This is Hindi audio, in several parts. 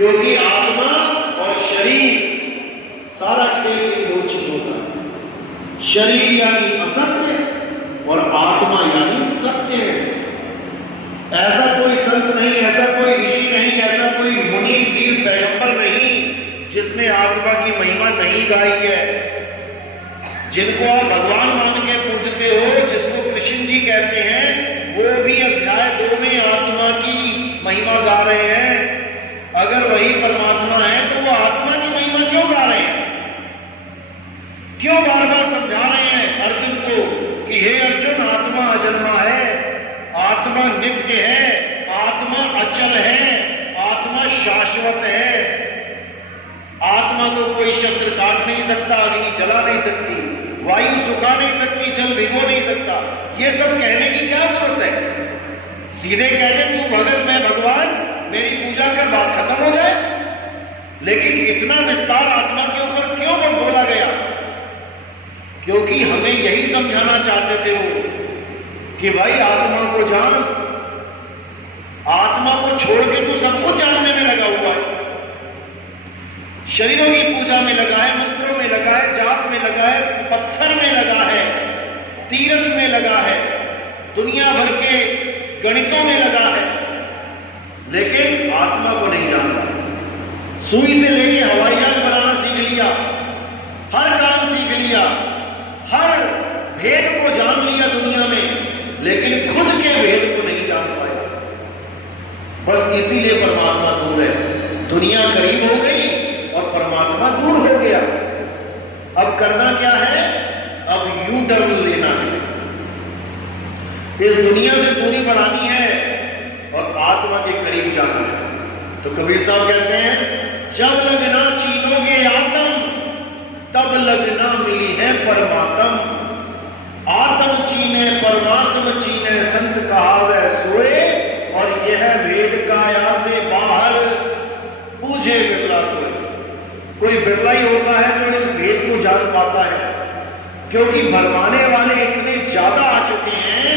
क्योंकि आत्मा और शरीर सारा खेल विमोचित होता है। शरीर यानी असत्य और आत्मा यानी सत्य है। ऐसा कोई संत नहीं, ऐसा कोई ऋषि नहीं, ऐसा कोई मुनि वीर पैगंबर नहीं जिसने आत्मा की महिमा नहीं गाई है। जिनको आप भगवान मान के पूजते हो, जिसको कृष्ण जी कहते हैं, वो भी अध्याय 2 में आत्मा की महिमा गा रहे हैं। अगर वही परमात्मा है तो वो आत्मा की महिमा क्यों गा रहे हैं? क्यों बार बार समझा रहे हैं अर्जुन को कि हे अर्जुन, आत्मा अजन्मा है, आत्मा नित्य है, आत्मा अचल है, आत्मा शाश्वत है। आत्मा को कोई शस्त्र काट नहीं सकता, अग्नि जला नहीं सकती, वायु सुखा नहीं सकती, जल भिगो नहीं सकता। ये सब कहने की क्या जरूरत है? सीधे कह दे तू भगत, मैं भगवान, मेरी पूजा कर, बात खत्म हो जाए। लेकिन इतना विस्तार आत्मा के ऊपर क्यों बोला गया? क्योंकि हमें यही समझाना चाहते थे वो कि भाई आत्मा को जान, आत्मा को छोड़ के तू सब कुछ जानने में लगा हुआ है। शरीरों की पूजा में लगा है, मंत्रों में लगा है, जाप में लगा है, पत्थर में लगा है, तीर्थ में लगा है, दुनिया भर के गणितों में लगा है, लेकिन आत्मा को नहीं जानता। सुई से लेके हवाई जहाज बनाना सीख लिया, हर काम सीख लिया, हर भेद को जान लिया दुनिया में, लेकिन खुद के भेद को नहीं जान पाया। बस इसीलिए परमात्मा दूर है। दुनिया करीब हो गई और परमात्मा दूर हो गया। अब करना क्या है? अब यू टर्न लेना है, इस दुनिया से दूरी बढ़ानी है और आत्मा के करीब जाना है। तो कबीर साहब कहते हैं, जब लगना चीनोगे आत्म, तब लगना मिली है परमात्म। आत्म चीने परमात्म चीने, संत कहावे सोए, और यह वेद काया से बाहर पूछे बिरला कोई बिरला ही होता है जो इस वेद को जान पाता है। क्योंकि भरमाने वाले इतने ज्यादा आ चुके हैं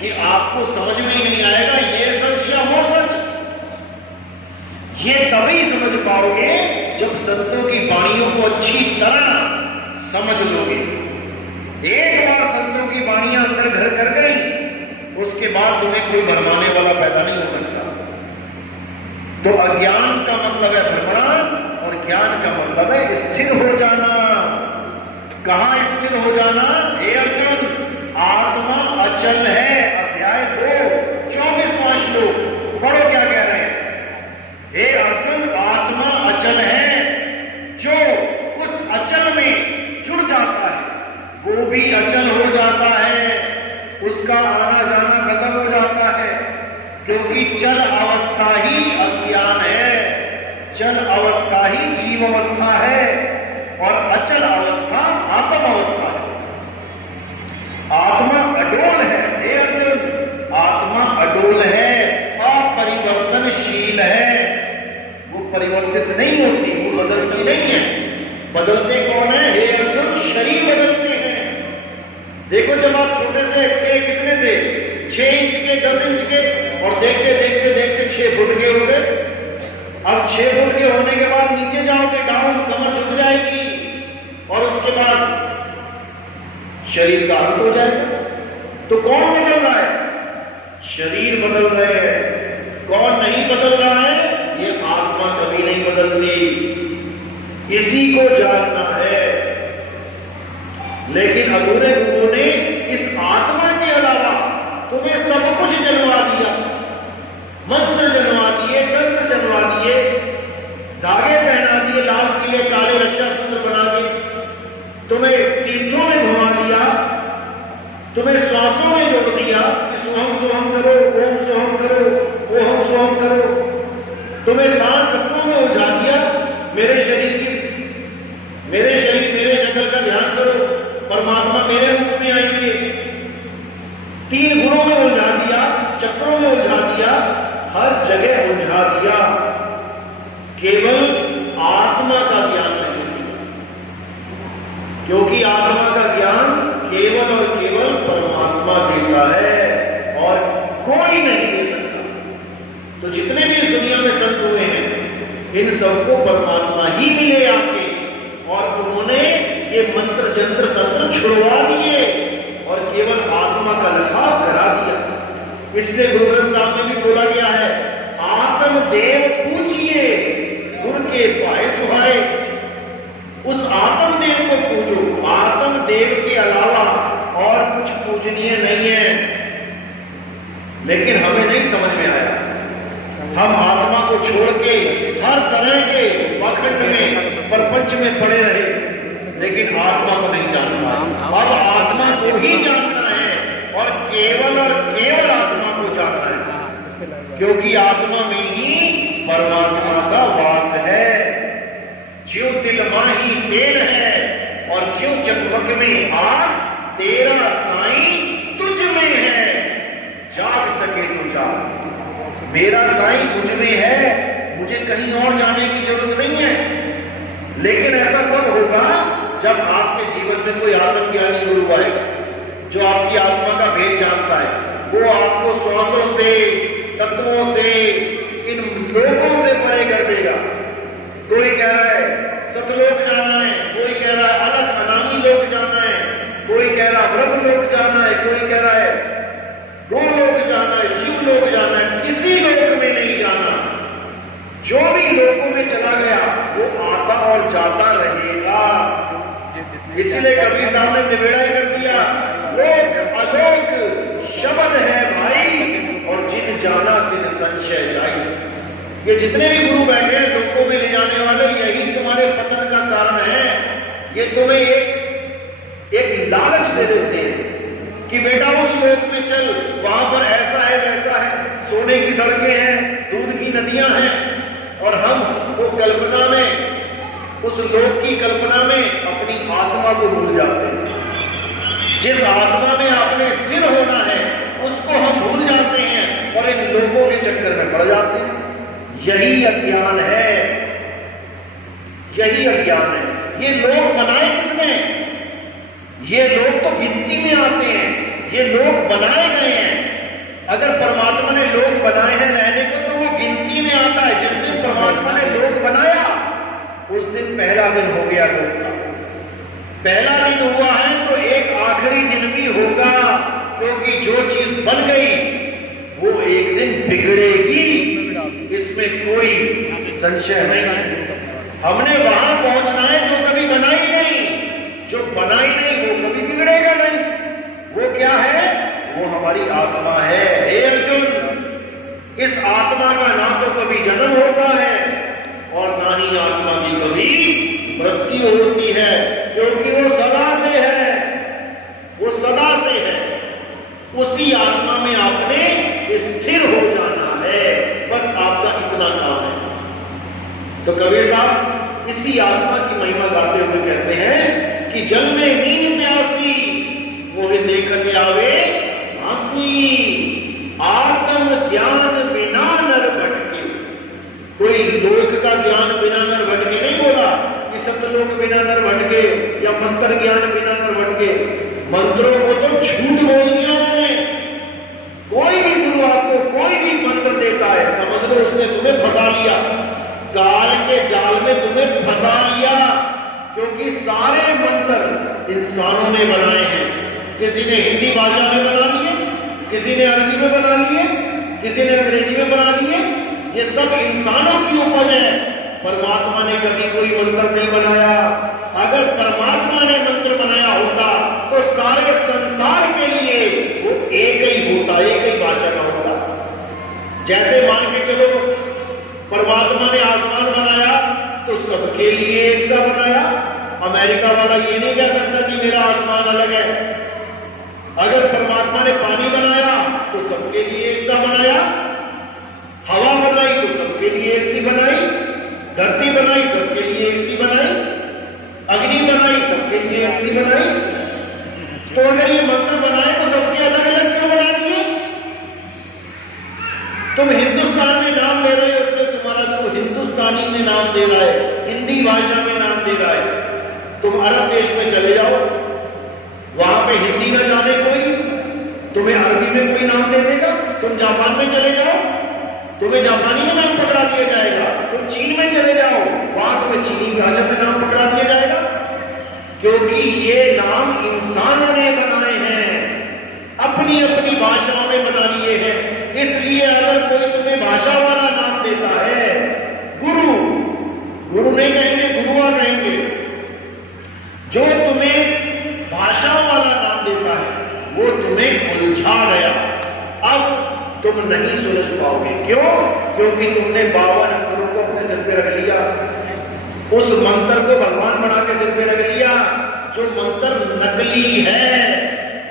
कि आपको समझ में ही नहीं आएगा ये सच या वो सच। ये तभी समझ पाओगे जब संतों की वाणियों को अच्छी तरह समझ लोगे। एक बार संतों की वाणियां अंदर घर कर गई, उसके बाद तुम्हें कोई भरमाने वाला पैदा नहीं हो सकता। तो अज्ञान का मतलब है भ्रमणा और ज्ञान का मतलब है स्थिर हो जाना। कहां स्थिर हो जाना? हे अर्जुन, आत्मा अचल है। अध्याय 2 24वां श्लोक पढ़ो क्या कह रहे हैं। हे अर्जुन, आत्मा अचल है। जो उस अचल में जुड़ जाता है वो भी अचल हो जाता है, उसका आना जाना खत्म हो जाता है। क्योंकि चल अवस्था ही अज्ञान है, चल अवस्था ही जीव अवस्था है और अचल अवस्था आत्म अवस्था है। आत्मा अडोल है। हे अर्जुन, आत्मा अडोल है, अपरिवर्तनशील है। वो परिवर्तित नहीं होती, वो बदलती नहीं है। बदलते कौन है? हे अर्जुन, शरीर बदलते हैं। देखो, जब आप छोटे से थे, कितने थे? 6 इंच के, 10 इंच के, और देखते देखते देखते 6 फुट के हो गए। अब 6 फुट के होने के बाद नीचे जाओगे, डाउन, कमर झुक जाएगी और उसके बाद शरीर का अंत हो जाएगा। तो कौन बदल रहा है? शरीर बदल रहे हैं। कौन नहीं बदल रहा है? ये आत्मा कभी नहीं बदलती। इसी को जानना है। लेकिन अधूरे गुरु ने इस आत्मा के अलावा तुम्हें सब कुछ जनवा दिया। मंत्र जनवा दिए, तंत्र जनवा दिए, धागे पहना दिए, लाल पीले काले रक्षा सूत्र बना के तुम्हें तीर्थों में घुमा दिया, तुम्हें श्वासों में जोड़ दिया कि सोहम सोहम करो, ओम सोहम करो, ओहम सोहम करो। तुम्हें 5 तत्वों में उलझा दिया। मेरे शरीर मेरे शक्ल का ध्यान करो, परमात्मा मेरे रूप में आएंगे। 3 गुणों में उलझा दिया, चक्रों में उलझा दिया, हर जगह उलझा दिया। केवल आत्मा का ज्ञान नहीं दिया, क्योंकि आत्मा का ज्ञान केवल और केवल परमात्मा देता है और कोई नहीं दे सकता। तो जितने भी इस दुनिया में संत हुए हैं, इन सबको परमात्मा ही मिले आके, और उन्होंने ये मंत्र जंत्र तंत्र छुड़वा दिए और केवल आत्मा का लखाव करा दिया। इसलिए गुरु ग्रंथ साहब में भी बोला गया है, आत्म देव पूजिए गुरु के पाए सुहाए। उस आत्म देव को पूजो, आत्म देव के अलावा और कुछ पूजनीय नहीं है। लेकिन हमें नहीं समझ में आया, हम आत्मा को छोड़ के हर तरह के पाखंड में प्रपंच में पड़े रहे, लेकिन आत्मा को नहीं जानना। अब आत्मा को ही जानना है और केवल आत्मा को जानना है, क्योंकि आत्मा में ही परमात्मा का वास है। ज्यों तिल माही तेल है और ज्यों चकमक में आग, तेरा साईं तुझ में है, जाग सके तो जाग। मेरा साईं मुझ में है, मुझे कहीं और जाने की जरूरत नहीं है। लेकिन ऐसा कब होगा जब आपके जीवन में कोई आत्मज्ञानी गुरु आएगा जो आपकी आत्मा का भेद जानता है। वो आपको श्वासों से, तत्वों से, इन लोगों से परे कर देगा। कोई कह रहा है सतलोक जाना है, कोई कह रहा है अलग अनामी लोक जाना है, कोई कह रहा है ब्रह्म लोक जाना है, कोई कह रहा है गोलोक जाना है, शिव लोक जाना है। किसी लोक में नहीं जाना। जो भी लोकों में चला गया वो आता और जाता रहेगा। इसलिए कबीर साहब ने निबेड़ा ही कर दिया, लोक अलोक शब्द है भाई, और जिन जाना तिन संशय जाई। ये जितने भी गुरु बैठे हैं लोगों में ले जाने वाले, यही तुम्हारे पतन का कारण है। ये तुम्हें एक लालच दे देते हैं कि बेटा उस लोक में चल, वहां पर ऐसा है वैसा है, सोने की सड़कें हैं, दूध की नदियां हैं, और हम वो कल्पना में, उस लोक की कल्पना में अपनी आत्मा को भूल जाते हैं। जिस आत्मा में आपने स्थिर होना है उसको हम भूल जाते हैं और इन लोगों के चक्कर में पड़ जाते हैं। यही अज्ञान है, यही अज्ञान है। ये लोग बनाए किसने? ये लोग तो गिनती में आते हैं, ये लोग बनाए गए हैं। अगर परमात्मा ने लोग बनाए हैं रहने को तो वो गिनती में आता है। जिस दिन परमात्मा ने लोग बनाया उस दिन पहला दिन हो गया लोग का। पहला दिन हुआ है तो एक आखिरी दिन भी होगा, क्योंकि जो चीज बन गई वो एक दिन बिगड़ेगी, इसमें कोई संशय नहीं है। हमने वहां पहुंचना है जो कभी बनाई नहीं, जो बनाई नहीं वो कभी बिगड़ेगा नहीं। वो क्या है? वो हमारी आत्मा है। हे अर्जुन, इस आत्मा का ना तो कभी जन्म होता है और ना ही आत्मा की कभी मृत्यु होती है, क्योंकि वो सदा से है, वो सदा से है। उसी आत्मा में आपने स्थिर हो जाना है, बस आपका इतना काम है। तो कबीर साहब इसी आत्मा की महिमा गाते हुए कहते हैं कि जल में नींद प्यासी, मोहे देखत आवे फांसी, आत्म ज्ञान बिना नर भटके। कोई लोक का ज्ञान बिना नर भटके नहीं बोला कि सतलोक बिना नर भटके या मंत्र ज्ञान बिना नर भटके। मंत्रों को तो झूठ बोल दिया उन्होंने। कोई भी गुरु आपको कोई भी मंत्र देता है, समझ लो उसने तुम्हें फंसा लिया, काल के जाल में तुम्हें फंसा लिया, क्योंकि सारे मंत्र इंसानों ने बनाए हैं। किसी ने हिंदी भाषा में बना लिए, किसी ने अरबी में बना लिए, किसी ने अंग्रेजी में बना लिए। ये सब इंसानों की उपज है। परमात्मा ने कभी कोई मंत्र नहीं बनाया। अगर परमात्मा ने मंत्र बनाया होता तो सारे संसार के लिए वो एक ही होता, एक ही भाषा का होता। जैसे मान के चलो परमात्मा ने आसमान बनाया तो सबके लिए एक सा बनाया। अमेरिका वाला ये नहीं कह सकता कि मेरा आसमान अलग है। अगर परमात्मा ने पानी बनाया तो सबके लिए एक सा बनाया, हवा बनाई तो सबके लिए एक सी बनाई, धरती बनाई सबके लिए एक सी बनाई, अग्नि बनाई सबके लिए एक सी बनाई। तो अगर ये मंत्र बनाए तो सबके अलग अलग क्यों बना दिए? तुम हिंदुस्तान में नाम ले रहे हो, उसमें तुम्हारा जो हिंदुस्तानी में नाम दे रहा है, हिंदी भाषा में नाम दे रहा है। तुम अरब देश में चले जाओ, वहां पे हिंदी ना जाने कोई, तुम्हें अरबी में कोई नाम दे देगा। तुम जापान में चले जाओ, तुम्हें जापानी में नाम पकड़ा दिया जाएगा। तुम चीन में चले जाओ, वहां तुम्हें चीनी भाषा में नाम पकड़ा दिया जाएगा, क्योंकि ये नाम इंसानों ने बनाए हैं, अपनी अपनी भाषाओं में बना लिए हैं। इसलिए अगर कोई तुम्हें भाषा वाला नाम देता है, गुरु, गुरु नहीं कहेंगे, गुरुआ कहेंगे। जो तुम्हें भाषा वाला नाम देता है वो तुम्हें उलझा गया, अब तुम नहीं सुलझ पाओगे। क्यों? क्योंकि तुमने 52 अक्षरों को अपने सिर पे रख लिया, उस मंत्र को भगवान बना के सिर पे रख लिया, जो मंत्र नकली है।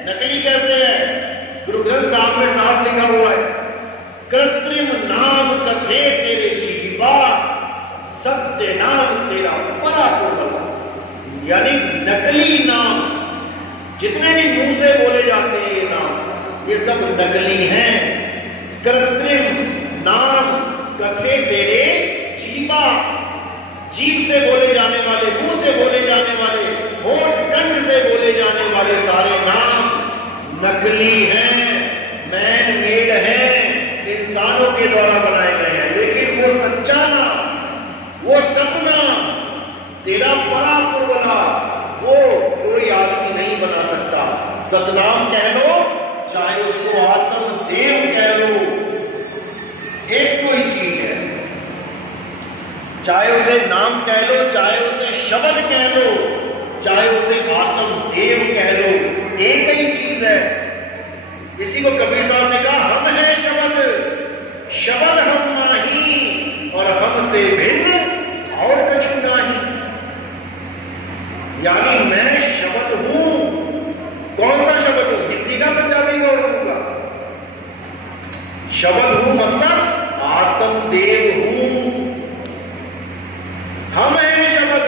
नकली कैसे है? गुरु ग्रंथ साहब में साफ लिखा हुआ है, कृत्रिम नाम कथे तेरे जीवा, सत्य नाम तेरा परापूर्व। यानी नकली नाम, जितने भी मुंह से बोले जाते हैं ये नाम, ये सब नकली हैं। कृत्रिम नाम कथे तेरे जीवा, जीभ से बोले जाने वाले, मुंह से बोले जाने वाले, होठ कंठ से बोले जाने वाले सारे नाम नकली हैं, मैन मेड हैं, इंसानों के द्वारा बनाए गए हैं। लेकिन वो सच्चा नाम, वो सतनाम, तेरा परापुरवला, वो कोई आदमी नहीं बना सकता। सतनाम कह लो, चाहे उसको आत्म देव कह लो, एक कोई चीज है। चाहे उसे नाम कह लो, चाहे उसे शब्द कह लो, चाहे उसे आत्म देव कह लो, एक ही चीज है। इसी को कबीर साहब ने कहा, हम है शब्द, शब्द हम नहीं, और हमसे भिन्न और कछु नहीं। यानी मैं शब्द हूं। कौन सा शब्द हूं? हिंदी का, पंजाबी का, उर्दू का? शब्द हूं मतलब आत्मदेव हूं। हम है शब्द,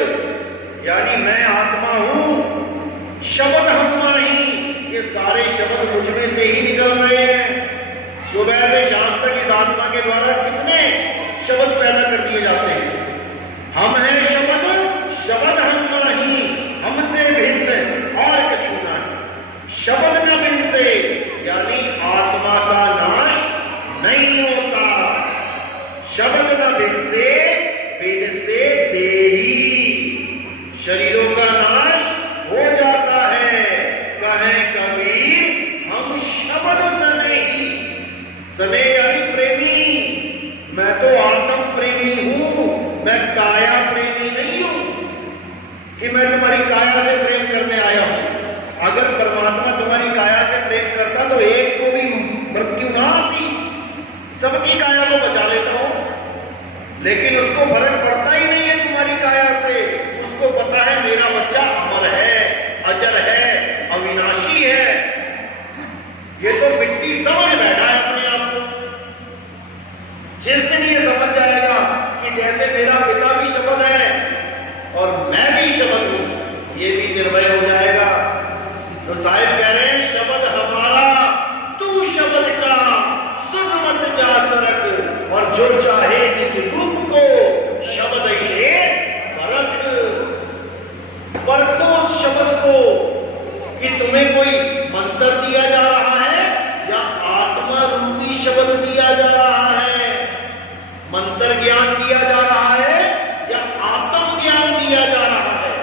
यानी मैं आत्मा हूं। शब्द हम नहीं, ये सारे शब्द मुझ में से ही निकल रहे हैं। सुबह से शाम तक इस आत्मा के द्वारा कितने शब्द पैदा कर दिए जाते हैं। हम है शब्द, शब्द हम नहीं, हमसे भिन्न और कछु नहीं। शब्द न भिन्न से, यानी आत्मा का नाश नहीं होता। शब्द न भिन्न से, भिन्न से देही, शरीरों का नाश हो जाता है। कहे कबीर हम शब्द सने ही, सने यानी प्रेमी। मैं तो आत्म प्रेमी हूं, मैं काया प्रेमी नहीं हूं कि मैं तुम्हारी काया से प्रेम करने आया हूं। अगर परमात्मा तुम्हारी काया से प्रेम करता तो एक को भी मृत्यु ना आती, सबकी काया को बचा लेता हूं। लेकिन उसको फर्क पड़ता ही नहीं है तुम्हारी काया से। उसको पता है मेरा बच्चा अमर है, अजर है, अविनाशी है। ये तो मिट्टी समझ बैठा है अपने आप को। जिस दिन ये समझ जाएगा कि जैसे मेरा पिता भी शब्द है और मैं भी शब्द हूं, ये भी निर्भय हो जाएगा। तो साहिब कह रहे हैं, शब्द हमारा, तू शब्द का, सुन मत जा सरक, और जो चाहे निज रूप को, शब्द ही ले परख। परखो उस शब्द को कि तुम्हें कोई मंत्र दिया जा रहा है या आत्मा रूपी शब्द दिया जा रहा है। मंत्र ज्ञान दिया जा रहा है या आत्म ज्ञान दिया जा रहा है।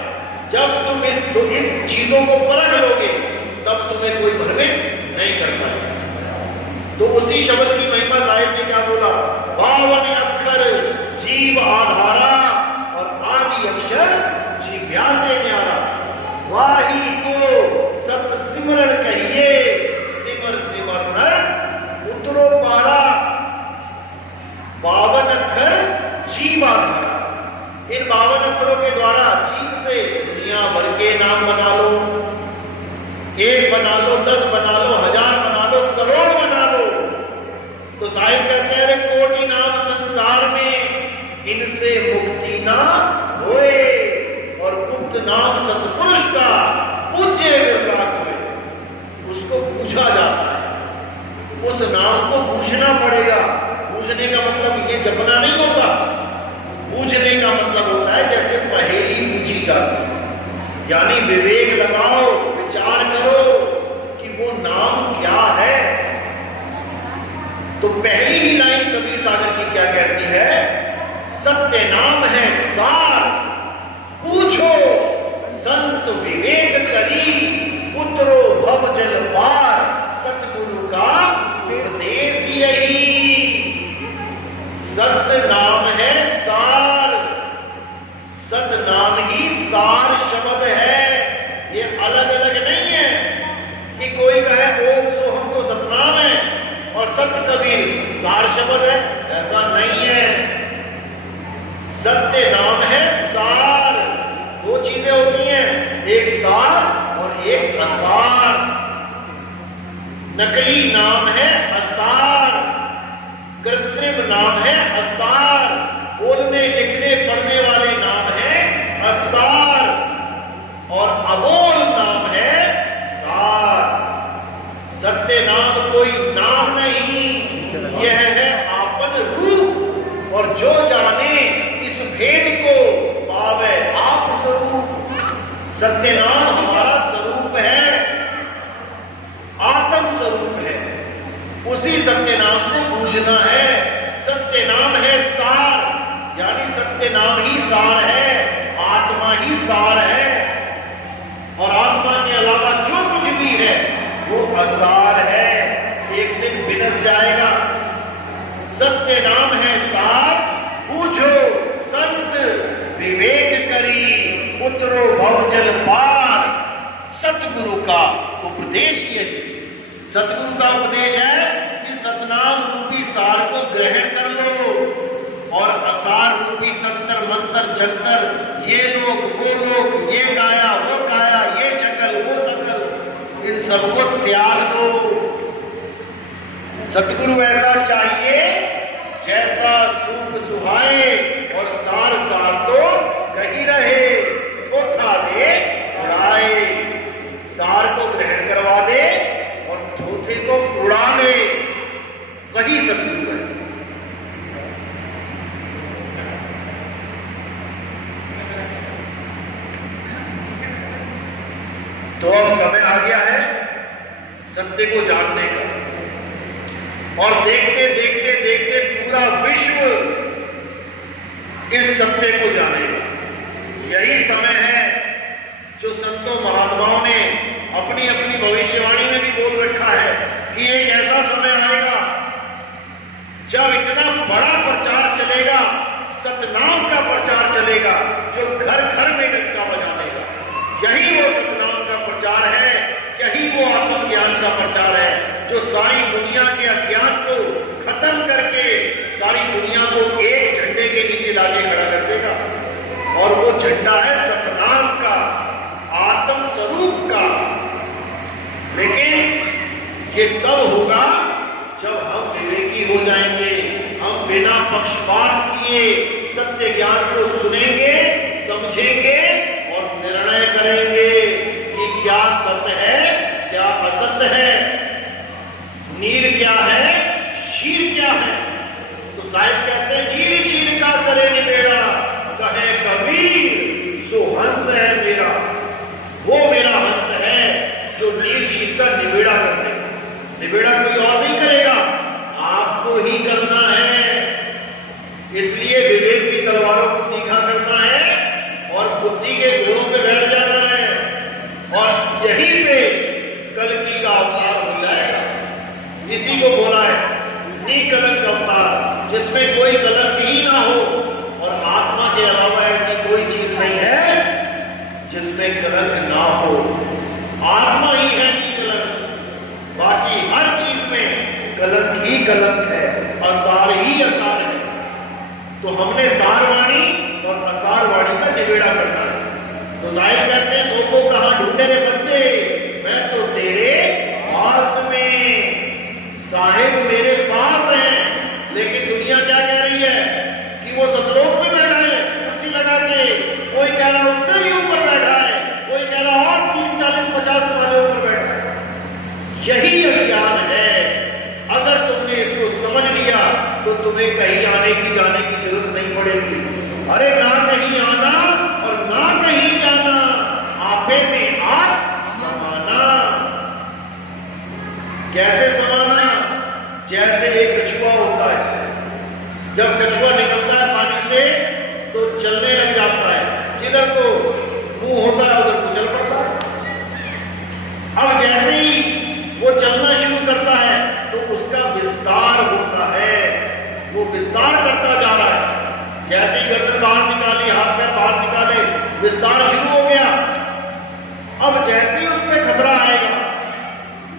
जब तुम इन चीजों को परख लोगे तब तुम्हें कोई भ्रमित नहीं कर पाएगा। तो उसी शब्द की महिमा साहिब ने क्या बोला, 52 अक्षर जीव आधारा और आदि अक्षर जीव्या से न्यारा। वाही को सत सिमरन कहिए, सिमर सिमर नर उतरो पारा। 52 अक्षर जीव आधारा, इन 52 अक्षरों के द्वारा जीव से दुनिया भर के नाम बना लो। 1 बना लो, 10 बना लो, 1000 बना लो, करोड़ बना लो। तो साहिब कहते हैं, कोटि नाम संसार में इनसे मुक्ति ना होए, और गुप्त नाम सतपुरुष का पूज्य विराट हुए। उसको पूछा जाता है, उस नाम को पूछना पड़ेगा। पूछने का मतलब ये जपना नहीं होता। पूछने का मतलब होता है जैसे पहेली पूछी जाती है, यानी विवेक लगाओ, विचार करो कि वो नाम क्या है। तो पहली ही लाइन कबीर सागर की क्या कहती है? सत्य नाम है सार, पूछो संत विवेक करी, उतरो भव जल पार, सतगुरु का उपदेश यही। सत्य नाम है सार, सत नाम ही सार शब्द है। ये अलग अलग नहीं है कि कोई कहे ओम सोहम तो सतनाम है और सत कबीर सार शब्द है, ऐसा नहीं है। सत्य नाम है सार। दो चीजें होती हैं, एक सार और एक असार। नकली नाम है असार, कृत्रिम नाम है असार, बोलने लिखने पढ़ने वाले नाम है असार और अबोल नाम है सार। सत्य नाम कोई नाम नहीं, यह है आपन रूप, और जो जाने इस भेद को पावे आप स्वरूप। सत्य नाम हमारा स्वरूप है, आत्म स्वरूप है, उसी सत्य नाम को पूजना है। सत्य नाम है सार, यानी सत्य नाम ही सार है, आत्मा ही सार है, और आत्मा के अलावा जो कुछ भी है वो असार है, एक दिन बिनस जाएगा। सत्य नाम है सार, पूछो संत विवेक करी, उतरो भव जल पार, सतगुरु का उपदेश यही। सतगुरु का उपदेश है कि सतनाम रूपी सार को ग्रहण कर लो और असार रूपी तंत्र मंत्र जंतर, ये लोग वो लोग, ये गाया वो गाया, ये चकल वो चकल, इन सबको त्याग दो। सतगुरु ऐसा चाहिए जैसा सूप सुहाए और सार सार तो कही रहे, थोथा दे उड़ाए। सार को ग्रहण करवा दे और थोथे को उड़ा ले, वही सतगुरु है। तो अब समय आ गया है सत्य को जानने का, और देखते देखते देखते पूरा विश्व इस सत्य को जानेगा। यही समय है जो संतों महात्माओं ने अपनी अपनी भविष्यवाणी में भी बोल रखा है कि एक ऐसा समय आएगा जब इतना बड़ा प्रचार चलेगा, सतनाम का प्रचार चलेगा, जो घर घर में डंका बजा देगा। यही वो सतनाम का प्रचार है, यही वो आत्मज्ञान का प्रचार है, जो सारी दुनिया के अज्ञान को खत्म करके सारी दुनिया को एक झंडे के नीचे लाके खड़ा कर देगा। और वो झंडा है सतनाम का, आत्म स्वरूप का। लेकिन ये तब होगा जब हम विवेकी हो जाएंगे, हम बिना पक्षपात किए सत्य ज्ञान को सुनेंगे, समझेंगे और निर्णय करेंगे कि क्या सत्य है, क्या असत्य है, नीर क्या है, शीर क्या है। तो साहिब कहते हैं नीर शीर का करे निबेड़ा, कहे कबीर सो हंस है मेरा। वो मेरा हंस है जो नीर शीर का निबेड़ा कर दे। निबेड़ा कोई और नहीं करेगा, आपको ही करना है। इसलिए विवेक की तलवारों को तीखा करना है और बुद्धि के घोड़ों पे बैठ जाना है, और यहीं पे कलकी का अवतार हो जाएगा। इसी को बोला है निकलंक अवतार, जिसमें कोई कलंक ही ना हो, और आत्मा के अलावा ऐसी कोई चीज नहीं है जिसमें कलंक ना हो। आत्मा ही है निकलंक, बाकी हर चीज में कलंक ही कलंक है, असार ही असार है। तो हमने सारवाणी और असारवाणी का निबेड़ा करना है। तो जाहिर कहते हैं लोगों कहां ढूंढे रे बंदे, मैं तो तेरे पास में, साहिब मेरे पास है। लेकिन दुनिया क्या कह रही है कि वो सतलोक में बैठा है कुर्सी लगा के, कोई कह रहा उससे भी ऊपर बैठा है, कोई कह रहा और 30, 40, 50 वाले ऊपर बैठा है। यही अज्ञान है। अगर तुमने इसको समझ लिया तो तुम्हें कहीं आने की जाने की जरूरत नहीं पड़ेगी। अरे ना कहीं आना और ना कहीं जाना, आपे में आप समाना। कैसे समाना? जैसे एक कछुआ होता है, जब कछुआ निकलता है पानी से तो चलने लग जाता है, जिधर को मुंह होता है उधर को चल पड़ता है। अब जैसे ही वो चलना शुरू करता है तो उसका विस्तार होता है, वो विस्तार करता जा रहा है। जैसे ही गर्दन बाहर निकाली, हाथ पैर बाहर निकाले, विस्तार शुरू हो गया। अब जैसे ही उसमें खतरा आएगा,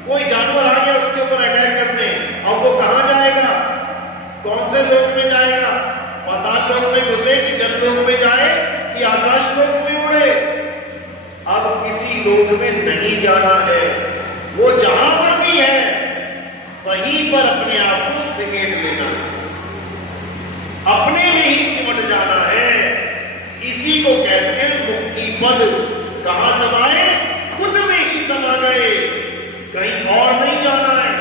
कोई जानवर आ गया उसके ऊपर अटैक करने, अब वो कहां जाएगा? कौन से लोक में जाएगा? पाताल लोक में घुसे कि जल लोक में जाए कि आकाश लोक में उड़े? अब किसी लोक में नहीं जाना है, वो जहां पर भी है वहीं पर अपने आप को सिमेट लेना है, अपने में ही सिमट जाना है। इसी को कहते हैं मुक्ति पद। कहां समाए? खुद में ही समा गए, कहीं और नहीं जाना है।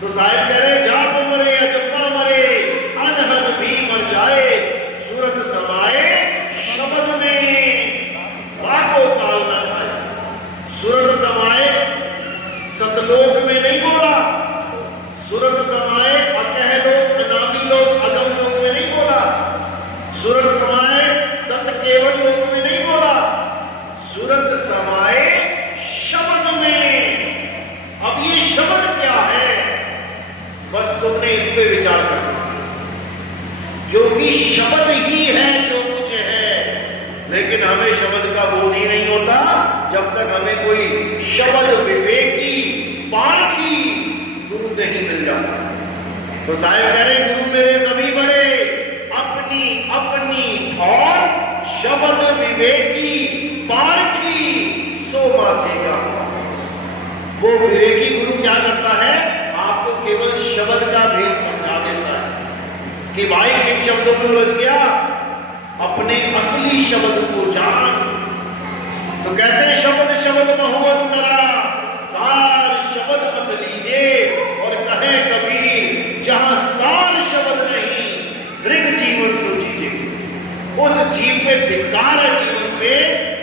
तो साहिब कह रहे जाप मरे अजब्बा मरे अनहद भी मर जाए, सूरत समाए शब्द में लाखों काल न खाए। सूरत समाए सतलोक में नहीं बोला, सूरत समाए अकह लोक अनामी लोक अगम लोक में नहीं बोला, सूरत समाए सत केवल लोक में नहीं बोला, सूरत समाए शब्द में। अब ये शब्द क्या है? बस तुमने इस पे विचार करना, क्योंकि शब्द ही है जो कुछ है। लेकिन हमें शब्द का बोध ही नहीं होता जब तक हमें कोई शब्द विवेकी पारखी गुरु नहीं मिल जाता। तो साहिब कह रहे गुरु मेरे सभी बड़े, अपनी अपनी और शब्द विवेकी पारखी सो माथे का। वो विवेकी गुरु क्या करता है? आपको केवल शब्द का भेद समझा देता है कि भाई किन शब्दों में उलझ गया, अपने असली शब्द को जान। तो कहते हैं शब्द शब्द बहुअंतरा, सार शब्द मत लीजिए। और कहे कबीर जहां सार शब्द नहीं, दृढ़ जीवन सोचिए। उस जीव पे धिक्कार है, जीवन पे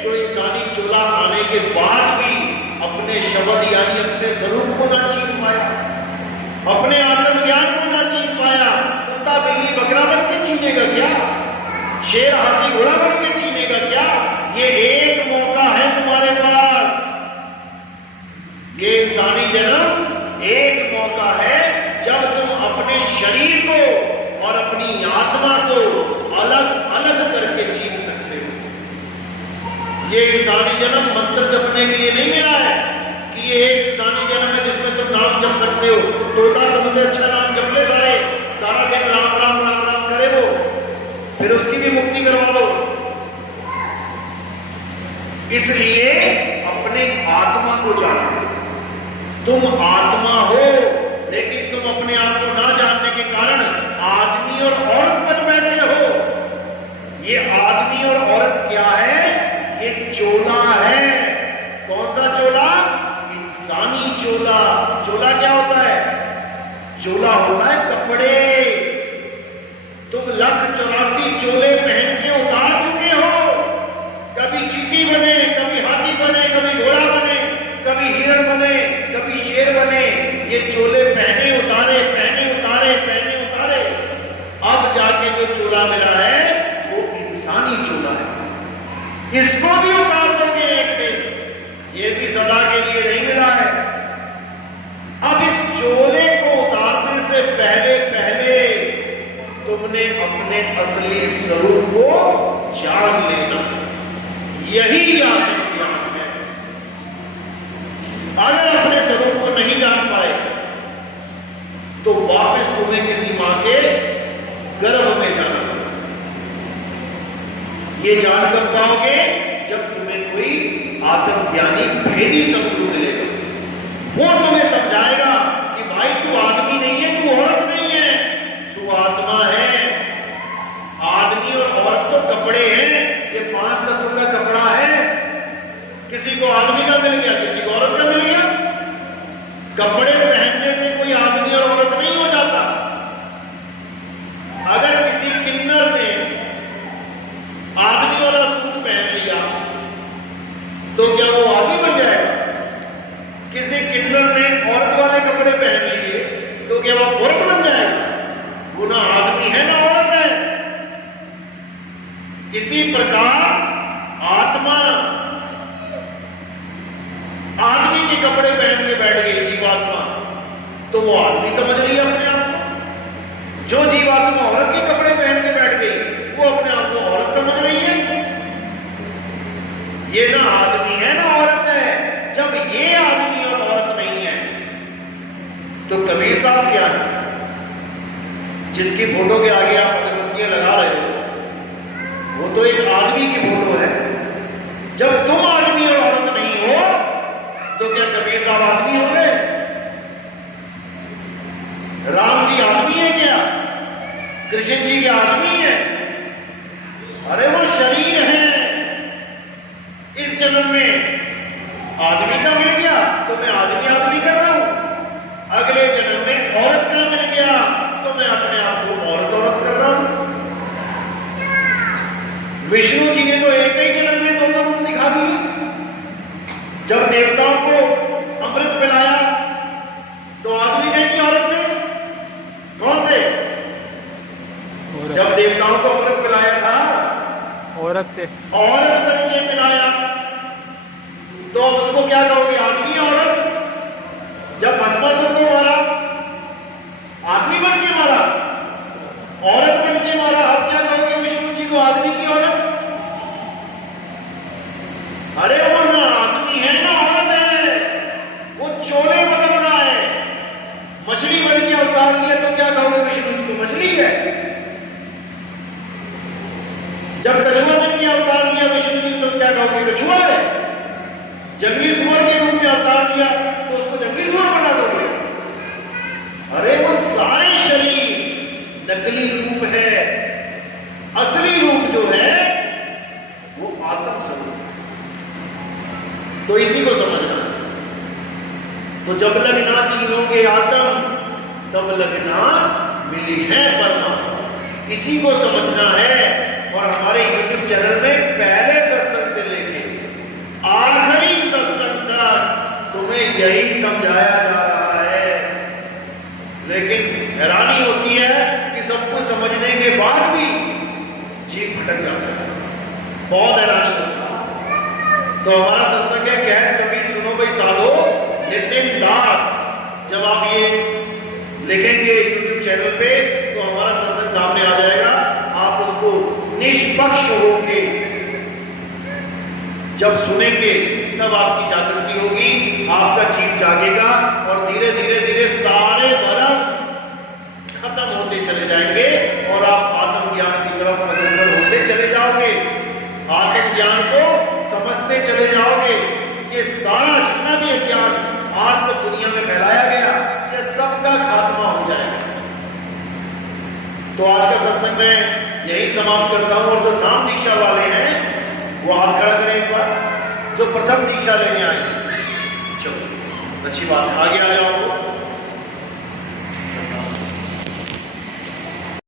जो इंसानी चोला आने के बाद भी अपने शब्द यानी अपने स्वरूप को ना छीन पाया, अपने आत्मज्ञान को ना छीन पाया। कुत्ता बिल्ली बकरा बन के छीनेगा क्या? शेर हाथी घोड़ा बन के छीनेगा क्या? ये एक मौका है तुम्हारे पास, ये इंसानी जन्म एक मौका है जब तुम अपने शरीर को और अपनी आत्मा को अलग अलग करके छीन सकते हो। ये इंसानी जन्म मंत्र जपने के लिए नहीं मिला है कि ये एक इंसानी जन्म है जिसमें तुम नाम जप सकते हो। तोता तुमसे अच्छा नाम जप ले सारा दिन राम राम राम राम करे वो, फिर उसकी भी मुक्ति करवा दो। इसलिए अपने आत्मा को जानो। तुम आत्मा हो, लेकिन तुम अपने आप को ना जानने के कारण आदमी और औरत बन बैठे हो। ये आदमी और औरत क्या है? ये चोला है। कौन सा चोला? इंसानी चोला। चोला क्या होता है? चोला होता है कपड़े। तुम 184 चोले पहन के उतार चुके हो। कभी चींटी बने, कभी हाथी बने, कभी घोड़ा बने, कभी हिरण बने, कभी शेर बने। ये चोले पहने उतारे, पहने उतारे, पहने उतारे। अब जाके जो चोला मिला है वो इंसानी चोला है। इसको भी उतार दोगे एक दिन, ये भी सदा के लिए नहीं मिला है। अब इस चोले को उतारने से पहले पहले तुमने अपने असली स्वरूप को जान लेना। यही आत्मज्ञान है। अगर अपने स्वरूप को नहीं जान पाए तो वापस तुम्हें किसी मां के गर्भ में जाना पड़ेगा। ये जान कर पाओगे जब तुम्हें कोई आत्मज्ञानी भेदी सदगुरु मिलेगा। वो तुम्हें समझाएगा कि भाई तू आदमी नहीं है, तू औरत नहीं है, तू आत्मा है। आदमी और औरत तो कपड़े हैं, ये 5 तत्व का कपड़ा है। किसी को आदमी का मिल गया, किसी को औरत का मिल गया। कपड़े पहनने से कोई आदमी और औरत नहीं हो जाता। अगर किसी किन्नर ने आदमी वाला सूट पहन लिया तो क्या वो आदमी बन जाएगा? किसी किन्नर ने इसी प्रकार आत्मा आदमी के कपड़े पहन के बैठ गई जीवात्मा, तो वो आदमी समझ रही है अपने आप को। जो जीवात्मा औरत के कपड़े पहन के बैठ गई वो अपने आप को औरत समझ रही है। ये ना आदमी है ना औरत है। जब ये आदमी और औरत नहीं है तो कबीर साहब क्या है? जिसकी फोटो के आगे आप अगरबत्तियां लगा रहे हो वो तो एक आदमी की फोटो है। जब तुम आदमी और औरत नहीं हो तो क्या कबीर साहब आदमी हो गए? राम जी आदमी है क्या? कृष्ण जी के आदमी है? अरे वो शरीर है। इस जन्म में आदमी का मिल गया तो मैं आदमी आदमी कर रहा हूं। अगले जन्म में औरत का मिल गया तो मैं अपने आप को औरत औरत कर रहा हूं। विष्णु जी ने तो एक ही जन्म में दोनों रूप दिखा दिए। जब देवताओं को अमृत पिलाया तो आदमी थे कि औरत थे? कौन थे? जब देवताओं को अमृत पिलाया था औरत थे। औरत बन के पिलाया तो अब उसको क्या कहोगे? आदमी औरत? जब भस्मासुर को मारा आदमी बन के मारा, औरत बन के मारा, अब क्या कहोगे विष्णु जी को? आदमी की औरत? अरे वो ना आदमी है ना औरत है। वो चोले बदल रहा है। मछली बन के अवतार लिया तो क्या कहोगे विष्णु जी को? मछली है। जब कछुआ बन के अवतार लिया विष्णु जी तो क्या कहोगे? कछुआ है। जंगली सुअर के रूप में अवतार लिया तो उसको जंगली सुअर बना दोगे। अरे वो सारे शरीर नकली रूप है। असली रूप जो है वो आत्म स्वरूप। तो इसी को समझना। तो जब लगना चीनोगे आत्म तब लगना मिली है परमात्मा। इसी को समझना है। और हमारे YouTube चैनल में पहले सत्संग से लेके आखिरी सत्संग तक तुम्हें यही समझाया जा रहा है। लेकिन हैरानी होती है कि सब कुछ समझने के बाद भी जीव भटक जाता है। बहुत हैरानी होती है। तो हमारा सत्संग है कह कबीर सुनो भाई साधो नितिन दास। जब आप ये लिखेंगे YouTube चैनल पे तो हमारा सत्संग सामने आ जाएगा। आप उसको निष्पक्ष होके जब सुनेंगे तब आपकी जागृति होगी, आपका जीव जागेगा और धीरे धीरे धीरे सारे भरम खत्म होते चले जाएंगे और आप आत्मज्ञान की तरफ अग्रसर होते चले जाओगे। आत्मज्ञान को समझते चले जाओगे। ये सारा जितना भी अज्ञान आज तक दुनिया में फैलाया गया ये सबका खात्मा हो जाएगा। तो आज का सत्संग में यही समाप्त करता हूं। और जो नाम दीक्षा वाले हैं वो हाथ खड़ा करें एक बार। जो प्रथम दीक्षा लेने आए, चलो अच्छी बात है, आगे आ जाओ।